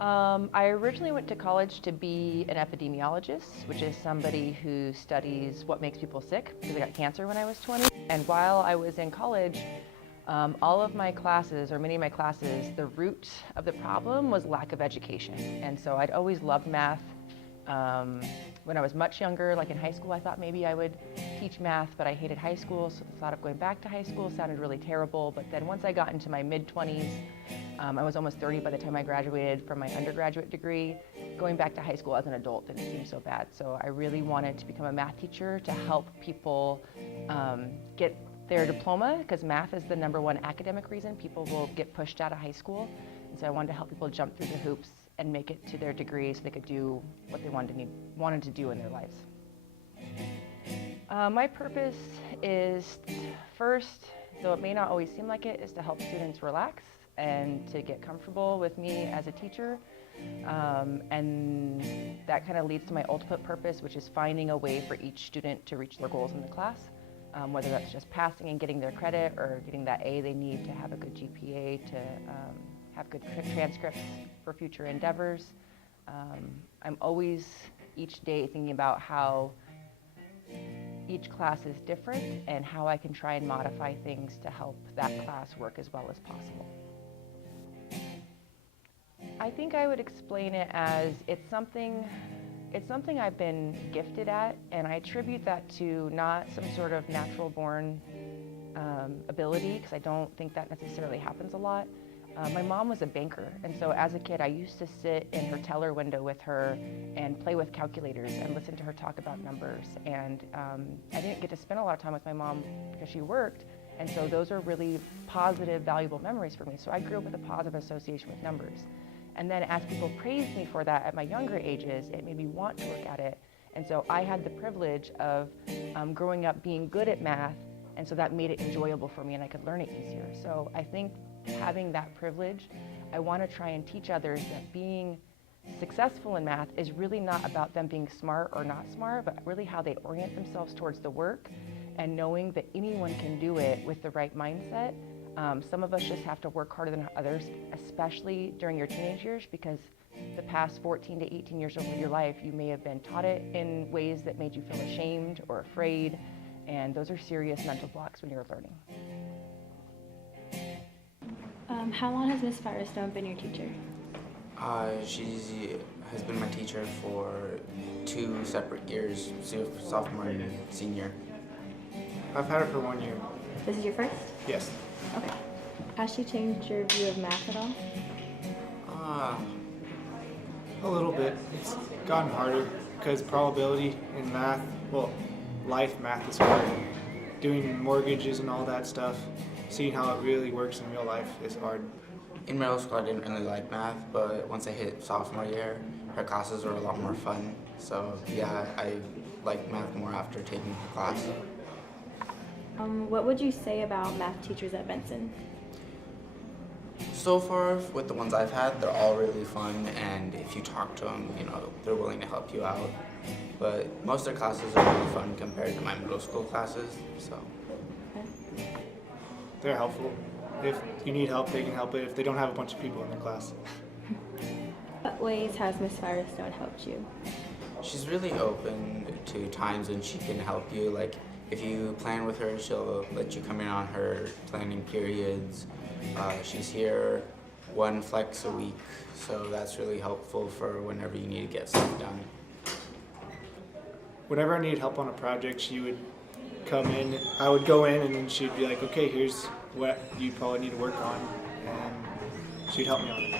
I originally went to college to be an epidemiologist, which is somebody who studies what makes people sick, because I got cancer when I was 20. And while I was in college, all of my classes, or many of my classes, the root of the problem was lack of education. And so I'd always loved math. When I was much younger, like in high school, I thought maybe I would teach math, but I hated high school, so the thought of going back to high school sounded really terrible. But then once I got into my mid-20s, I was almost 30 by the time I graduated from my undergraduate degree. Going back to high school as an adult didn't seem so bad. So I really wanted to become a math teacher to help people get their diploma, because math is the #1 academic reason people will get pushed out of high school. And so I wanted to help people jump through the hoops and make it to their degree so they could do what they wanted to do in their lives. My purpose is, first, though it may not always seem like it, is to help students relax and to get comfortable with me as a teacher. And that kind of leads to my ultimate purpose, which is finding a way for each student to reach their goals in the class, whether that's just passing and getting their credit or getting that A they need to have a good GPA, to have good transcripts for future endeavors. I'm always, each day, thinking about how each class is different and how I can try and modify things to help that class work as well as possible. I think I would explain it as it's something I've been gifted at, and I attribute that to not some sort of natural born ability, because I don't think that necessarily happens a lot. My mom was a banker, and so as a kid I used to sit in her teller window with her and play with calculators and listen to her talk about numbers. And I didn't get to spend a lot of time with my mom because she worked, and so those are really positive, valuable memories for me. So I grew up with a positive association with numbers. And then as people praised me for that at my younger ages, it made me want to work at it. And so I had the privilege of growing up being good at math, and so that made it enjoyable for me and I could learn it easier. So I think having that privilege, I want to try and teach others that being successful in math is really not about them being smart or not smart, but really how they orient themselves towards the work, and knowing that anyone can do it with the right mindset. Some of us just have to work harder than others, especially during your teenage years, because the past 14 to 18 years of your life, you may have been taught it in ways that made you feel ashamed or afraid, and those are serious mental blocks when you're learning. How long has Miss Firestone been your teacher? She has been my teacher for 2 separate years, sophomore and senior. I've had her for 1 year. This is your first? Yes. Okay. Has she changed your view of math at all? A little bit. It's gotten harder because probability in math, well, life math is hard. Doing mortgages and all that stuff, seeing how it really works in real life is hard. In middle school, I didn't really like math, but once I hit sophomore year, her classes were a lot more fun. So yeah, I like math more after taking her class. What would you say about math teachers at Benson? So far, with the ones I've had, they're all really fun, and if you talk to them, they're willing to help you out. But most of their classes are really fun compared to my middle school classes, so. Okay. They're helpful. If you need help, they can help it if they don't have a bunch of people in their class. What ways has Miss Firestone helped you? She's really open to times when she can help you. Like, if you plan with her, she'll let you come in on her planning periods. She's here 1 flex a week, so that's really helpful for whenever you need to get stuff done. Whenever I needed help on a project, she would come in. I would go in and then she'd be like, okay, here's what you probably need to work on, and she'd help me on it.